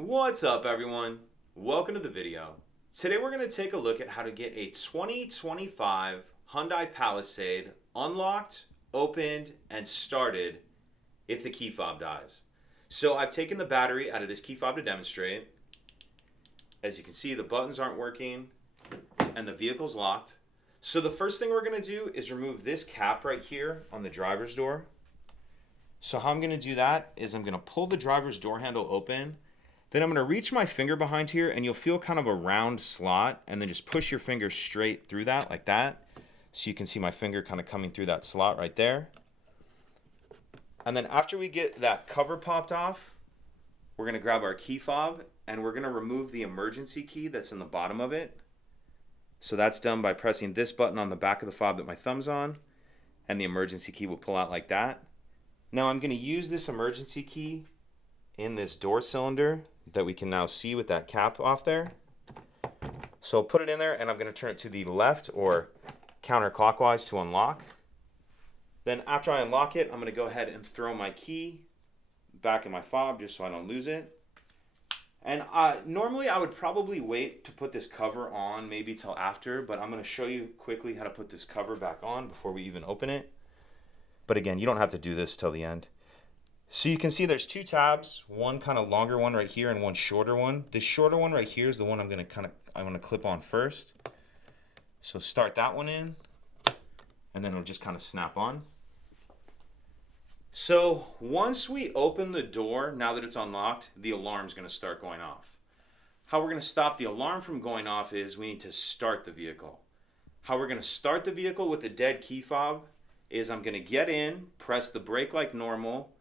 What's up, everyone? Welcome to the video. Today we're going to take a look at how to get a 2025 Hyundai Palisade unlocked, opened, and started if the key fob dies. So I've taken the battery out of this key fob to demonstrate. As you can see, the buttons aren't working and the vehicle's locked. So the first thing we're going to do is remove this cap right here on the driver's door. So how I'm going to do that is I'm going to pull the driver's door handle open. Then I'm going to reach my finger behind here and you'll feel kind of a round slot, and then just push your finger straight through that like that. So you can see my finger kind of coming through that slot right there. And then after we get that cover popped off, we're going to grab our key fob and we're going to remove the emergency key that's in the bottom of it. So that's done by pressing this button on the back of the fob that my thumb's on, and the emergency key will pull out like that. Now I'm going to use this emergency key in this door cylinder that we can now see with that cap off there. So I'll put it in there and I'm going to turn it to the left or counterclockwise to unlock. Then after I unlock it, I'm going to go ahead and throw my key back in my fob just so I don't lose it. And normally I would probably wait to put this cover on maybe till after, but I'm going to show you quickly how to put this cover back on before we even open it. But again, you don't have to do this till the end. So you can see there's two tabs, one kind of longer one right here and one shorter one. The shorter one right here is the one I'm going to clip on first. So start that one in, and then it'll just kind of snap on. So once we open the door, now that it's unlocked, the alarm's going to start going off. How we're going to stop the alarm from going off is we need to start the vehicle. How we're going to start the vehicle with a dead key fob is I'm going to get in, press the brake like normal,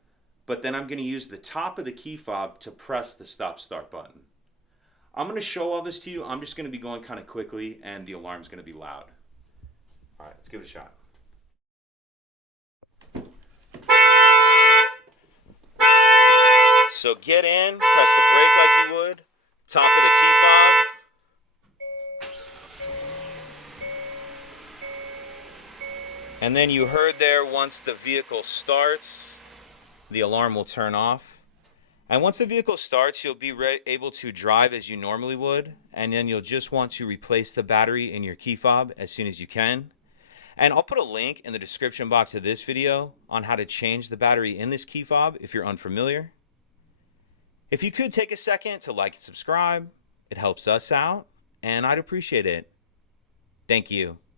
but then I'm going to use the top of the key fob to press the stop start button. I'm going to show all this to you. I'm just going to be going kind of quickly and the alarm's going to be loud. All right, let's give it a shot. So get in, press the brake like you would, top of the key fob. And then you heard there, once the vehicle starts, the alarm will turn off. And once the vehicle starts, you'll be able to drive as you normally would. And then you'll just want to replace the battery in your key fob as soon as you can. And I'll put a link in the description box of this video on how to change the battery in this key fob if you're unfamiliar. If you could take a second to like and subscribe, it helps us out, and I'd appreciate it. Thank you.